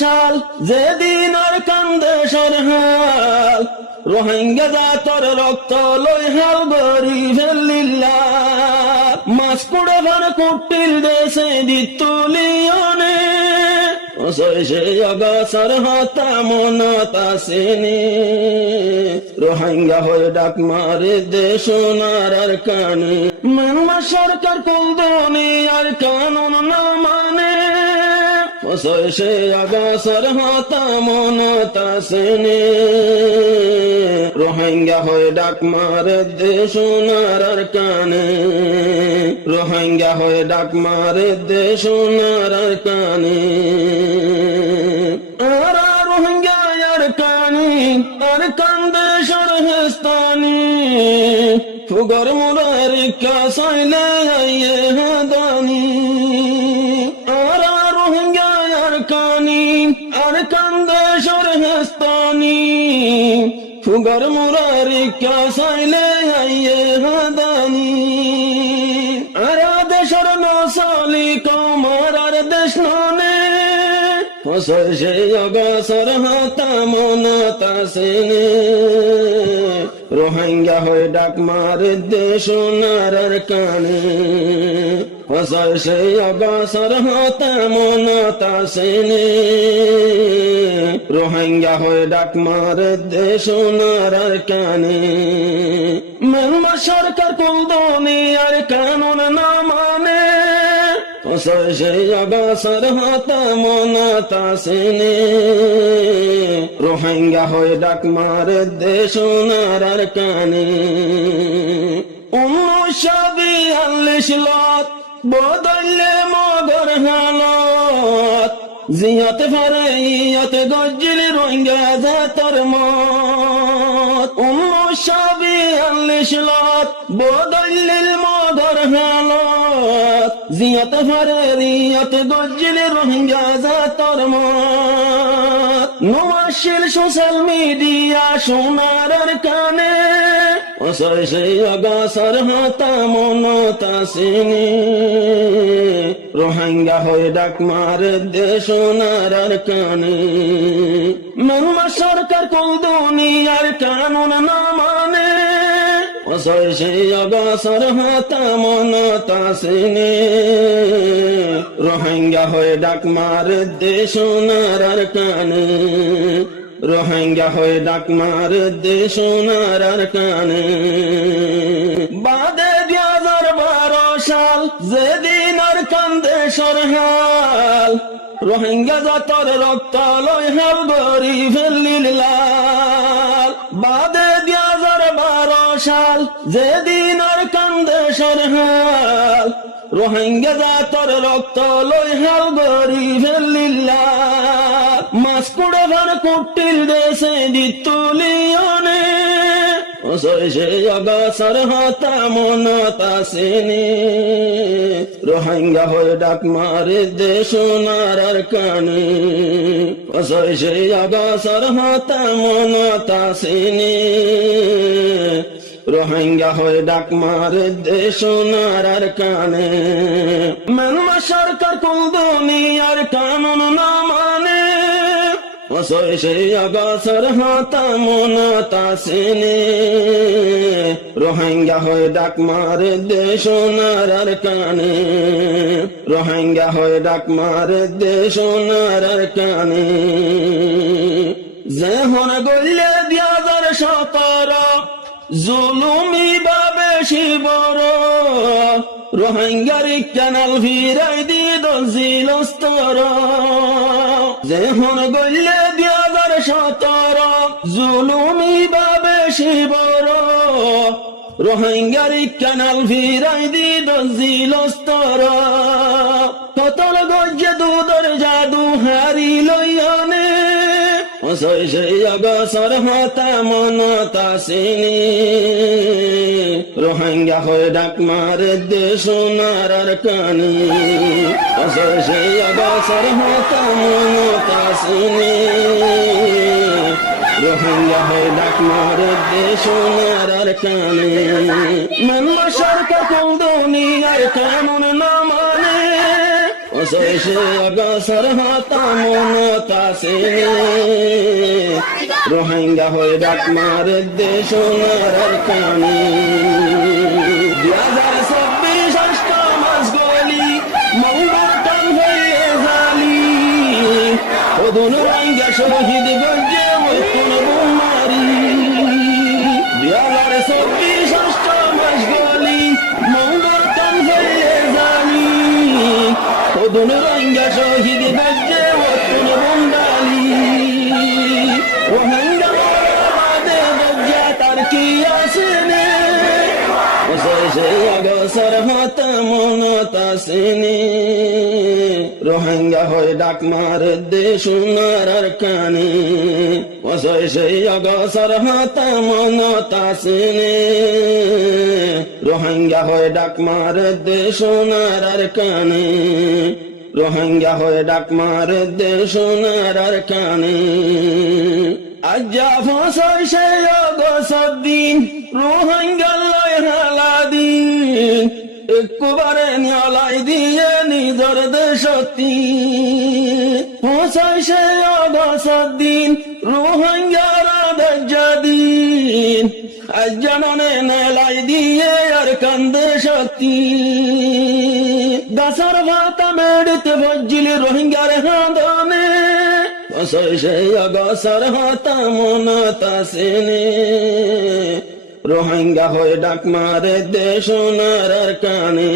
সাল যেদিন আর কান্দে সরহাল রোহিঙ্গা জাতর রক্ত লই হাল গরি ফেলিল্লা মাছ কুড়ে ভার কুটিল দেশে দিতুলিয়নে সে অগাছর হতা মনত আসেনি রোহিঙ্গা হয়ে ডাক মারে দেশ নারার কানে মানবা সরকার কুলদনি আর কানুন না মানে সে অগাছর হতা মনত আসেনি রোহিঙ্গা হয়ে ডাক মারে দেশ নারার কানে রোহিঙ্গা হয়ে ডাক মারে দেশ নারার কানে আরা রোহিঙ্গা আর কানি আর কান্দে সরহস্তানি ফুগর মুরার কাসাইলে আইয়ে হাদানি আরা রোহিঙ্গা আর কানি আর কান্দে সরহস্তানি ফুগর মুরার কাসাইলে আইয়ে হাদানি আরা দেশর নসালি কমার আর দেশ ননে সে অগাছর হতা মনত আসেনি রোহিঙ্গা হয়ে ডাক মারে দেশ নারার কানে সে অগাছর হতা মনত আসেনি রোহিঙ্গা হয়ে ডাক মারে দেশ নারার কানে মেলমা সরকার কুলদনি আর কানুন না মানে সে অগাছর হতা মনত আসেনি রোহিঙ্গা হয়ে ডাক মারে দেশ নারার কানে 1942 লত বদলে মগর হালত জিয়ত ফারে ইয়ত গজ্জিল রোহিঙ্গা জাতর মত 1942 লত বদলে মগর হালত জিয়ত ফারে ইয়ত গজ্জিল রোহিঙ্গা জাতর মত নওয়াশিল সোশ্যাল মিডিয়া সোনার কানে সে অগাছর হতা মনত আসেনি রোহিঙ্গা হয়ে ডাক মারে দেশ নারার কানে মেলমা সরকার কুলদনি আর কানুন না মানে সে অগাছর হতা মনত আসেনি রোহিঙ্গা হয়ে ডাক মারে দেশ নারার কানে রোহিঙ্গা হয়ে ডাক মারে দেশ নারার কানে বাদে 2012 সাল যেদিন আর কান্দে সরহাল রোহিঙ্গা জাতর রক্ত লই হাল গরি ফেলিল্লা বাদে 2012 সাল যেদিন আর কান্দে সরহাল রোহিঙ্গা জাতর রক্ত লই হাল গরি ফেলিল্লা মাছ কুড়ে ভার কুটিল দেশে দিতুলিয়নে সে অগাছর হতা মনত আসেনি রোহিঙ্গা হয়ে ডাক মারে দেশ নারার কানে সে অগাছর হতা মনত আসেনি রোহিঙ্গা হয়ে ডাক মারে দেশ নারার কানে মেলমা সরকার কুলদনি আর কানুন না মানে সে অগাছর হতা মনত আসেনি রোহিঙ্গা হয়ে ডাক মারে দেশ নারার কানে রোহিঙ্গা হয়ে ডাক মারে দেশ নারার কানে যে হন গল্লে 2017 জুলুমি বাবে শিবর রোহিঙ্গার ক্যানাল ফিরাই দি দজিলস্তর যে হন গল্লে 2017 জুলুমি বাবে শিবর রোহিঙ্গার ক্যানাল ফিরাই দি দজিলস্তর কতল গজ্জে দুধর জাদু হারি লইয়ানে সে অগাছর হতা মনত আসেনি রোহিঙ্গা হয়ে ডাক মারে দেশ নারার কানে সে অগাছর হতা মনত আসেনি রোহিঙ্গা হয়ে ডাক মারে দেশ নারার কানে মেলমা সরকার কুলদনি আর কানুন না মানে অসৈসে অগসর হাতা মনত আসেনি রোহিঙ্গা হয়ে ডাক মারে দেশ নারার কানে 2026 ষষ্ঠ মাস গলি মৌবাটান হয়ে জালি ওদন রোহিঙ্গা শহীদ গঞ্জে মৈতুন বুমারি 2026 ষষ্ঠ মাস গলি মৌবাটান হয়ে জালি ওদন রোহিঙ্গা শহীদ গঞ্জে মৈতুন বুমারি রোহিঙ্গা বাদে গজ্জা তার কি আসেনে অসৈসে অগসর হাতা মনত আসেনি রোহিঙ্গা হয়ে ডাক মারে দেশ নারার কানে অসৈসে অগসর হাতা মনত আসেনি রোহিঙ্গা হয়ে ডাক মারে দেশ নারার কানে রোহিঙ্গা হয়ে ডাক মারে দেশ নারার কানে আজ্জা ফসল সে অগসর দিন রোহিঙ্গা লয় হালা দিন একবারে নিয়ালাই দিয়ে নিজর দেশতি ফসল সে অগসর দিন রোহিঙ্গার দজ্জা দিন আজ্জাননে নেলাই দিয়ে আর কান্দে সত্যি দাসার ভাতা মেড়িতে ভজ্জিল রোহিঙ্গার হাঁদনে অসৈসে অগসর হাতা মনত আসেনি রোহিঙ্গা হয়ে ডাক মারে দেশ নারার কানে